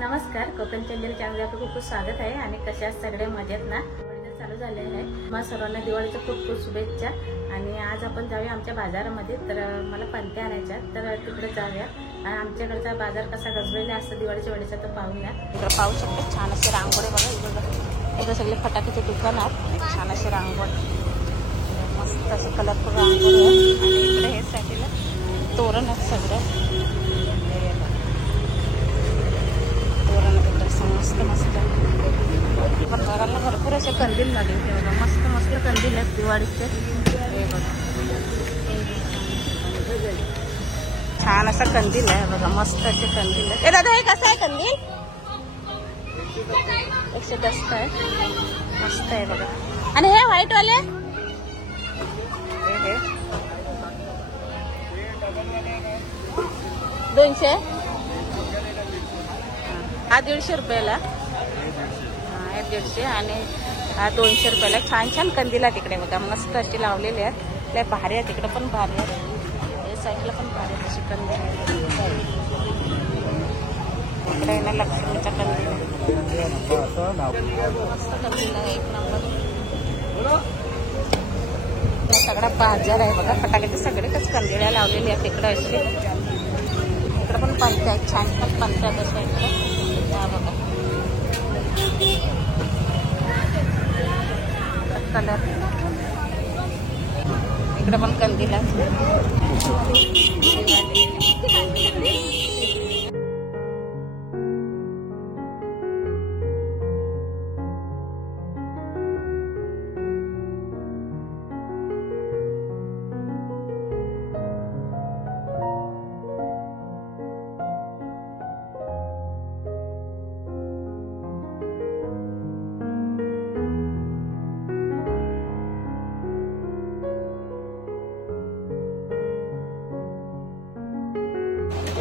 नमस्कार, कोकण चंदेल चॅनलला आपलं खूप खूप स्वागत आहे. आणि कशा सगळे मजेत ना. चालू झालेलं आहे. मग सर्वांना दिवाळीच्या खूप खूप शुभेच्छा. आणि आज आपण जाऊया आमच्या बाजारामध्ये. तर मला पंत्या आणायच्या, तर तिकडे जाऊया. आणि आमच्याकडचा बाजार कसा गजबजलेला असतो दिवाळीच्या वेळेचा तो पाहूया. इकडे पाहू शकतो छान असे रांगोळी बघा. इकडे सगळे फटाक्याचे दुकान आहेत. छान असे रांगोळी, मस्त असे कलरफुल रांगोळी आहे. आणि इकडे हे साईडला तोरण आहेत सगळं. मस्त मस्त बघायला भरपूर असे कंदील लागले. ते बघा मस्त मस्त कंदील आहेत दिवाळीचे. हे बघा छान असा कंदील आहे बघा, मस्त असे कंदील आहे. दादा हे कसं आहे कंदील? 110 आहे. मस्त आहे बघा. आणि हे व्हाईट वाले हे 200. हा 150 रुपयाला. हा 150 आणि हा 200 रुपयाला. छान छान कंदीला तिकडे बघा, मस्त अशी लावलेली आहेत. लय भारी आहे. तिकडे पण भारी आहे. हे साईडला पण भारी आहे तशी कंदील. इकडे ना लक्ष्मीचा कंदील मस्त कंदील आहे, एक नंबर. सगळा बाजार आहे बघा, फटाक्याचे सगळेच कंदीला लावलेली आहेत तिकडे अशी. इकडे पण पंत्या आहेत, छान छान पंत्या तशा इकडे बघा. कलर इकडे पण कंदील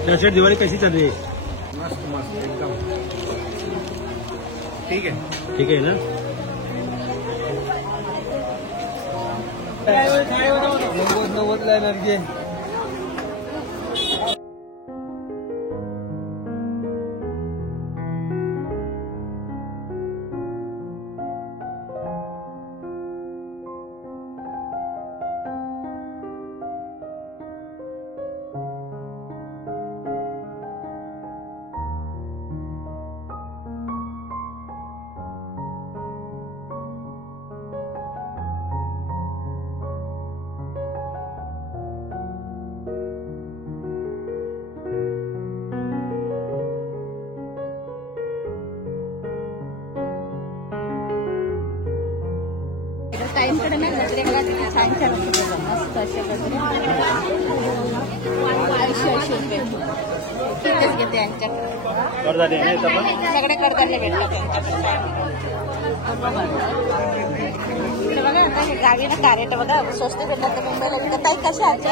जैसे दिवाली कैसी चल रही है? मस्त मस्त एकदम ठीक है ना. नव्वदला एनर्जी. ताईंकडे ना गजरे बघा, छान छान मस्त असे गजरे 80 रुपये. तिथेच घेते यांच्याकडे. सगळे कडधान्य भेटतात त्यांच्याकडे. इकडे बघा आता हे गावी ना कॅरेट बघा स्वस्त भेटतात मुंबईला विकत. ताई कशा आहेत?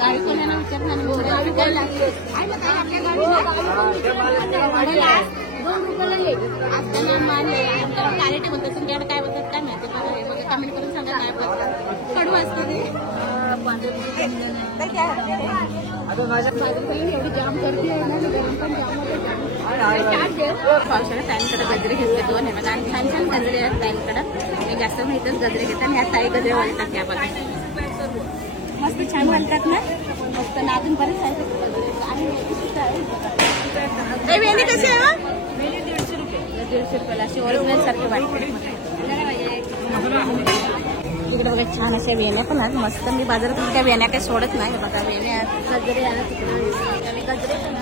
गावी कोणाला विचारणार कॅरेट म्हणतात. तुमच्याकडे काय बोलतात काय माहिती. बघा कमेंट करून सांगा काय बोलतात. कडू असतं ते. एवढी जाम गर्दी आहे ना, गरम पण पावसाळ्यात ताईंकडे गजरे घेतले 2 आहे बघा. आणि छान छान गजरे आहेत ताईंकडं. मी जास्त माहितच गजरे घेतात. आणि ह्या ताई गजरे वाळतात त्या बघा, मस्त छान वालतात ना. मस्त नादून बरेच आहे. वेणी कशी आहे? 150 रुपये. 150 रुपयाला अशी ओरिजिनल सारखे वाटते. इकडे बघा छान अशा वेण्या पण आहेत मस्त. मी बाजारातून त्या वेण्या काही सोडत नाही बघा. वेण्या गजरे आहेत तिकडे. गजरे पण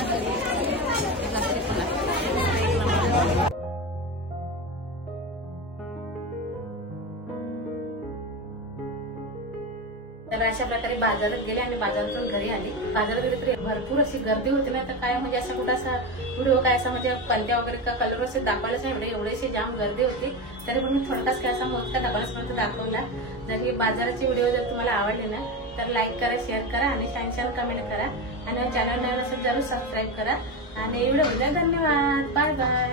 तर अशा प्रकारे बाजारात गेले आणि बाजारातून घरी आली. बाजारात गेले तरी भरपूर अशी गर्दी होती ना. तर काय म्हणजे असं कुठं असा व्हिडिओ काय असा म्हणजे पंत्या वगैरे का कलर असे दाखवायलाच नाही. एवढीशी जाम गर्दी होती. तरी पण मी थोडकाच काय असा मोठा दाखवायला दाखवला. जर ही बाजाराची व्हिडिओ जर तुम्हाला आवडली ना तर लाईक करा, शेअर करा आणि छान छान कमेंट करा. आणि चॅनल नवीन असेल जरूर सबस्क्राईब करा. आणि व्हिडिओ धन्यवाद. Bye bye.